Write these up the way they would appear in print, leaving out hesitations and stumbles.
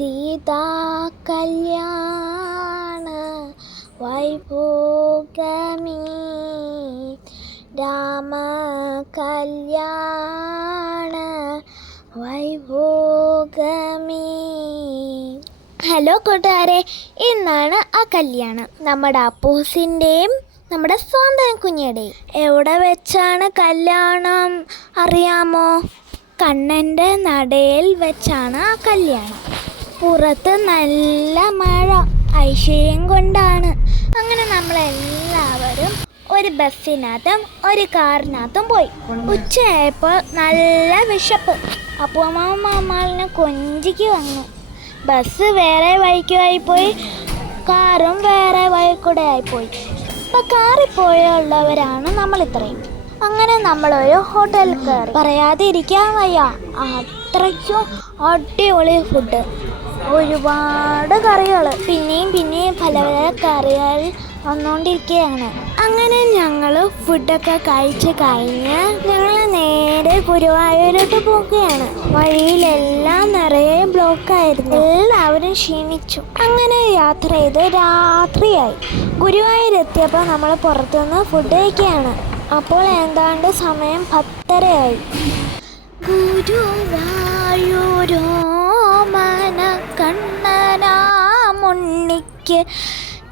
സീതാ കല്യാണ വൈഭോഗമേ രാമ കല്യാണ വൈഭോഗമേ. ഹലോ കൂട്ടുകാരെ, ഇന്നാണ് ആ കല്യാണം. നമ്മുടെ അപ്പൂസിൻ്റെയും നമ്മുടെ സ്വന്തം കുഞ്ഞിയുടെയും. എവിടെ വെച്ചാണ് കല്യാണം അറിയാമോ? കണ്ണൻ്റെ നടയിൽ വെച്ചാണ് ആ കല്യാണം. പുറത്ത് നല്ല മഴ, ഐശ്വര്യം കൊണ്ടാണ്. അങ്ങനെ നമ്മളെല്ലാവരും ഒരു ബസ്സിനകത്തും ഒരു കാറിനകത്തും പോയി. ഉച്ചയായപ്പോൾ നല്ല വിശപ്പ്. അപ്പോൾ മാമാളിനെ കൊഞ്ചിക്ക് വന്നു. ബസ് വേറെ വഴിക്കായിപ്പോയി, കാറും വേറെ വഴിക്കൂടെ ആയിപ്പോയി. അപ്പം കാറിൽ പോയുള്ളവരാണ് നമ്മളിത്രയും. അങ്ങനെ നമ്മളൊരു ഹോട്ടലിൽ കയറി. പറയാതെ ഇരിക്കാൻ വയ്യ, അത്രയ്ക്കും അടിപൊളി ഫുഡ്, ഒരുപാട് കറികൾ, പിന്നെയും പല പല കറികൾ വന്നുകൊണ്ടിരിക്കുകയാണ്. അങ്ങനെ ഞങ്ങൾ ഫുഡൊക്കെ കഴിച്ച് കഴിഞ്ഞ് ഞങ്ങൾ നേരെ ഗുരുവായൂരോട്ട് പോവുകയാണ്. വഴിയിലെല്ലാം നിറയെ ബ്ലോക്കായിരുന്നു, എല്ലാവരും ക്ഷീണിച്ചു. അങ്ങനെ യാത്ര ചെയ്ത് രാത്രിയായി. ഗുരുവായൂരെത്തിയപ്പോൾ നമ്മൾ പുറത്തുനിന്ന് ഫുഡ് കഴിക്കുകയാണ്. അപ്പോൾ എന്താണ്ട് സമയം 10:30 ഗുരുവായൂരോ മന കണ്ണനാമുണ്ണിക്ക്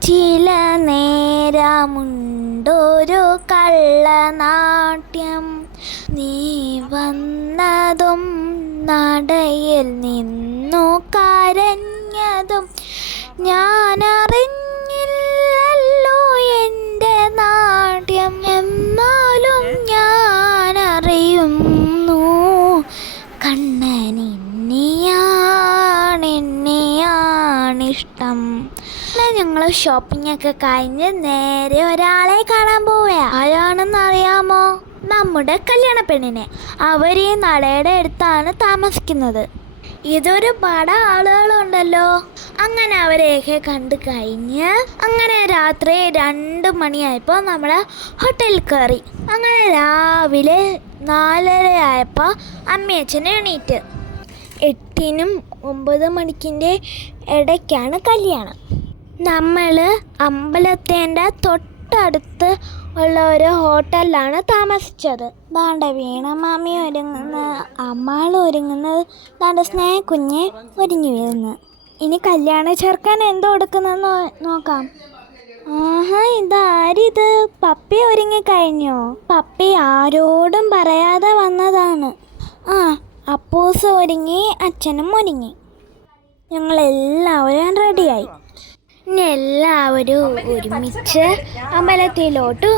ചില നേരമുണ്ടൊരു കള്ളനാട്യം. നീ വന്നതും നടയിൽ നിന്നു കരഞ്ഞതും ഞാനറിഞ്ഞില്ലല്ലോ എൻ്റെ നാട്യം. എന്നാലും ഞാനറിയുന്നു കണ്ണനെന്നെയാണിഷ്ടം. ഞങ്ങൾ ഷോപ്പിംഗ് ഒക്കെ കഴിഞ്ഞ് നേരെ ഒരാളെ കാണാൻ പോവുക. ആരാണെന്ന് അറിയാമോ? നമ്മുടെ കല്യാണ പെണ്ണിനെ. അവർ ഈ നടയുടെ അടുത്താണ് താമസിക്കുന്നത്. ഇതൊരു പട ആളുകളുണ്ടല്ലോ. അങ്ങനെ അവരെയൊക്കെ കണ്ടു കഴിഞ്ഞ് അങ്ങനെ രാത്രി 2 മണിയായപ്പോൾ നമ്മൾ ഹോട്ടലിൽ കയറി. അങ്ങനെ രാവിലെ 4:30 ആയപ്പോൾ അമ്മയച്ഛനെ എണീറ്റ്. 8-നും 9 മണിക്കിൻ്റെ ഇടയ്ക്കാണ് കല്യാണം. നമ്മൾ അമ്പലത്തിൻ്റെ തൊട്ടടുത്ത് ഉള്ള ഒരു ഹോട്ടലിലാണ് താമസിച്ചത്. ദാണ്ട വീണ മാമി ഒരുങ്ങുന്ന, അമ്മാൾ ഒരുങ്ങുന്നത്, ദാണ്ട സ്നേഹക്കുഞ്ഞ് ഒരുങ്ങി വരുന്നു. ഇനി കല്യാണ ചെറുക്കാൻ എന്തോ എടുക്കുന്നെന്ന് നോക്കാം. ആഹാ, ഇതാരിത്? പപ്പി ഒരുങ്ങിക്കഴിഞ്ഞോ? പപ്പി ആരോടും പറയാതെ വന്നതാണ്. അപ്പൂസ് ഒരുങ്ങി, അച്ഛനും ഒരുങ്ങി, ഞങ്ങളെല്ലാവരും റെഡിയായി. ഇനി എല്ലാവരും ഒരുമിച്ച് അമ്പലത്തിലോട്ട്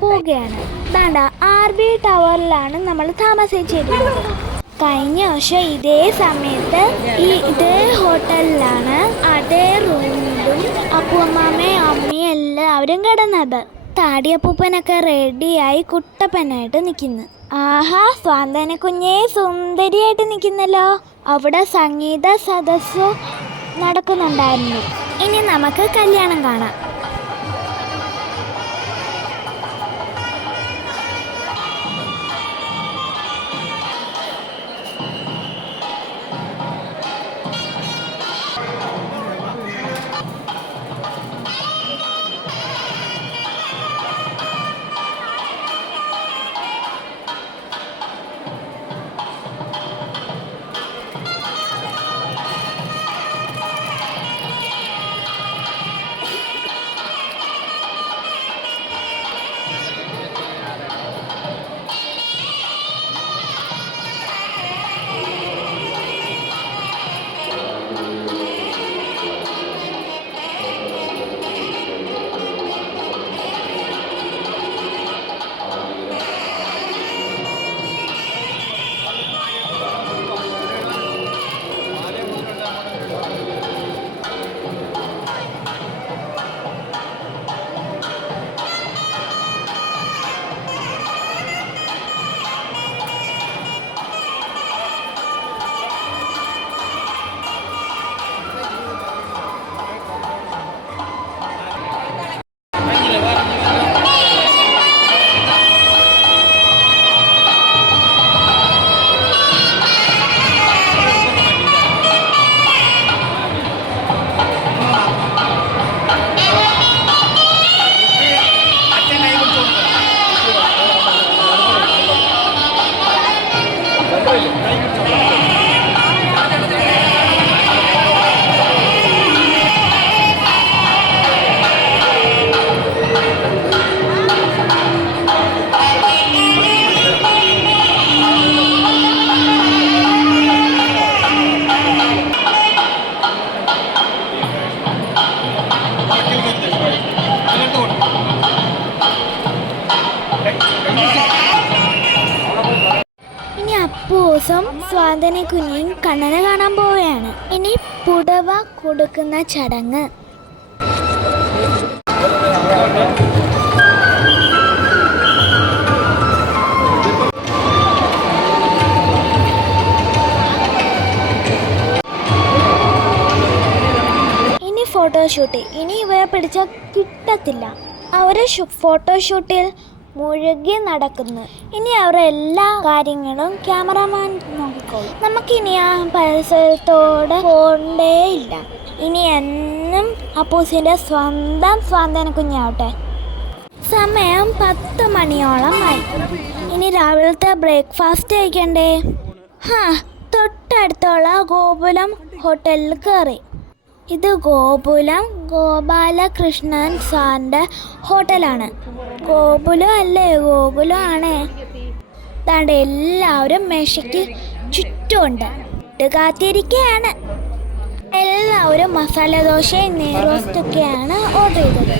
പോവുകയാണ്. ദാണ്ട RB ടവറിലാണ് നമ്മൾ താമസിച്ചിരുന്നത്. കഴിഞ്ഞ വർഷം ഇതേ സമയത്ത് ഇതേ ഹോട്ടലിലാണ്, അതേ റൂമിലും അപ്പൂമ്മയും അമ്മയും എല്ലാവരും കിടന്നത്. താടിയപ്പൂപ്പനൊക്കെ റെഡിയായി കുട്ടപ്പനായിട്ട് നിൽക്കുന്നു. ആഹാ, സ്വാന്തന കുഞ്ഞേ സുന്ദരിയായിട്ട് നിൽക്കുന്നല്ലോ. അവിടെ സംഗീത സദസ്സും നടക്കുന്നുണ്ടായിരുന്നു. ഇനി നമുക്ക് കല്യാണം കാണാം. സ്വാന്തന കുഞ്ഞിയും കണ്ണനെ കാണാൻ പോവുകയാണ്. ഇനി പുടവ കൊടുക്കുന്ന ചടങ്ങ്. ഇനി ഫോട്ടോഷൂട്ട്. ഇനി ഇവയെ പിടിച്ചാൽ കിട്ടത്തില്ല. അവർ ഫോട്ടോഷൂട്ടിൽ മുഴുകി നടക്കുന്നു. ഇനി അവരുടെ എല്ലാ കാര്യങ്ങളും ക്യാമറമാൻ നോക്കിക്കോളും. നമുക്കിനി ആ പരിസരത്തോട് പോകേണ്ടേയില്ല. ഇനി എന്നും അപ്പൂസിൻ്റെ സ്വന്തം സ്വാന്തന കുഞ്ഞാവട്ടെ. സമയം 10 മണിയോളം ആയി. ഇനി രാവിലത്തെ ബ്രേക്ക്ഫാസ്റ്റ് കഴിക്കണ്ടേ? തൊട്ടടുത്തുള്ള ഗോകുലം ഹോട്ടലിൽ കയറി. ഇത് ഗോകുലം ഗോപാലകൃഷ്ണൻ സാറിൻ്റെ ഹോട്ടലാണ്. ഗോകുലം അല്ലേ, ഗോകുലം ആണ്. അതാണ്ട് എല്ലാവരും മേശയ്ക്ക് ചുറ്റുമുണ്ട്. കാത്തിരിക്കുകയാണ്. എല്ലാവരും മസാല ദോശയും നെയ്റോസ്റ്റൊക്കെയാണ് ഓർഡർ ചെയ്തത്.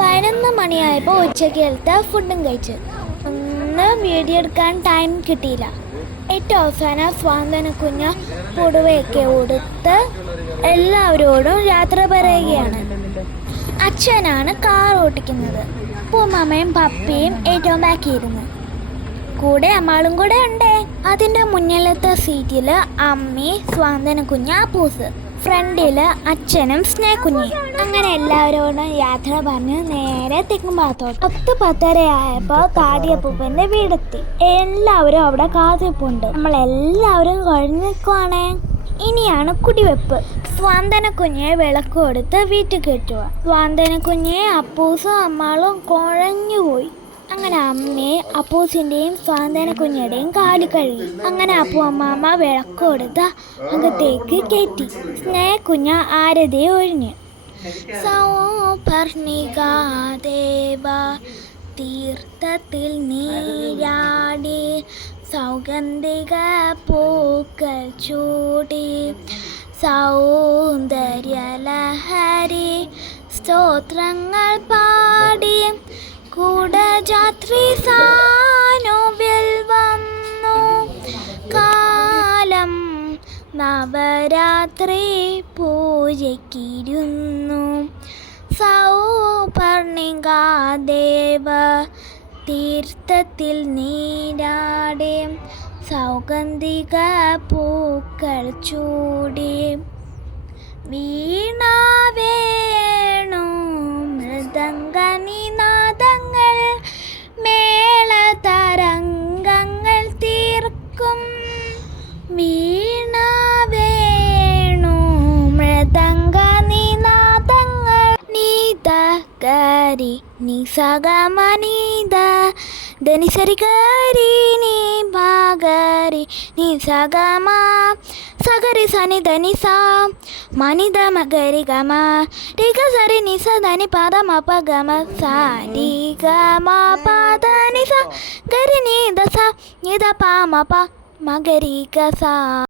11 മണിയായപ്പോൾ ഉച്ചയ്ക്കലത്തെ ഫുഡും കഴിച്ചു. ഒന്നും വീഡിയോ എടുക്കാൻ ടൈം കിട്ടിയില്ല. ഏറ്റവും അവസാനം സ്വാന്തന കുഞ്ഞ് പുടവയൊക്കെ ഉടുത്ത് എല്ലാവരോടും യാത്ര പറയുകയാണ്. അച്ഛനാണ് കാർ ഓട്ടിക്കുന്നത്. പൂമ്മയും പപ്പിയും ഏറ്റവും ബാക്കിയിരുന്നു. കൂടെ അമ്മാളും കൂടെ ഉണ്ട്. അതിൻ്റെ മുന്നിലത്തെ സീറ്റിൽ അമ്മി, സ്വാന്തന കുഞ്ഞ്, അപ്പൂസ്, ഫ്രണ്ടിൽ അച്ഛനും സ്നേഹക്കുഞ്ഞി. അങ്ങനെ എല്ലാവരോടും യാത്ര പറഞ്ഞ് നേരെ തെക്കുംഭാഗത്തോട്ട്. 10:10 ആയപ്പോൾ താടിയപ്പൂപ്പൻ്റെ വീടെത്തി. എല്ലാവരും അവിടെ കാത്തിരിപ്പുണ്ട്. നമ്മളെല്ലാവരും കഴിഞ്ഞ് നിൽക്കുവാണേ. ഇനിയാണ് കുടിവെപ്പ്. സ്വാന്തന കുഞ്ഞെ വിളക്ക് കൊടുത്ത് വീട്ടിൽ കയറ്റുക. സ്വാന്തന കുഞ്ഞെ അപ്പൂസും അമ്മാളും കുഴഞ്ഞുപോയി. അങ്ങനെ അമ്മയെ അപ്പൂസിൻ്റെയും സ്വാന്തന കുഞ്ഞയുടെയും കാല് കഴുകി. അങ്ങനെ അപ്പു അമ്മാമ്മ വിളക്ക് കൊടുത്ത് അകത്തേക്ക് കയറ്റി. സ്നേഹക്കുഞ്ഞ ആരതി ഒഴിഞ്ഞ്. സൗപർണികാദേവ തീർത്ഥത്തിൽ നീരാടി സൗഗന്ധിക പൂക്കൾ ചൂടി സൗന്ദര്യലഹരി സ്തോത്രങ്ങൾ പാടി കൂടജാത്രി സാനുവിൽ വന്നു. കാലം നവരാത്രി പൂജയ്ക്കിരുന്നു. സൗപർണികാദേവ തീർത്ഥത്തിൽ നീരാടി സൗഗന്ധിക പൂക്കൾ ചൂടി. വീണ വേണു മൃദംഗനിനാദങ്ങൾ മേളതരംഗങ്ങൾ തീർക്കും. വീണ വേണു മൃദംഗനിനാദങ്ങൾ നീതകരി നിസഗമനീത ധനിസരി ഗരി നീ ഭാഗരി നീ സഗമ സഗരി സനി ധനി സ മനിത മഗരി ഗമ രിഗ സരി നിസ ധനി പദ മപ ഗമ സ രി ഗമ പദ നിസ ഗരി നീ ദസ നിദ പ മപ മഗരി ഗ സ.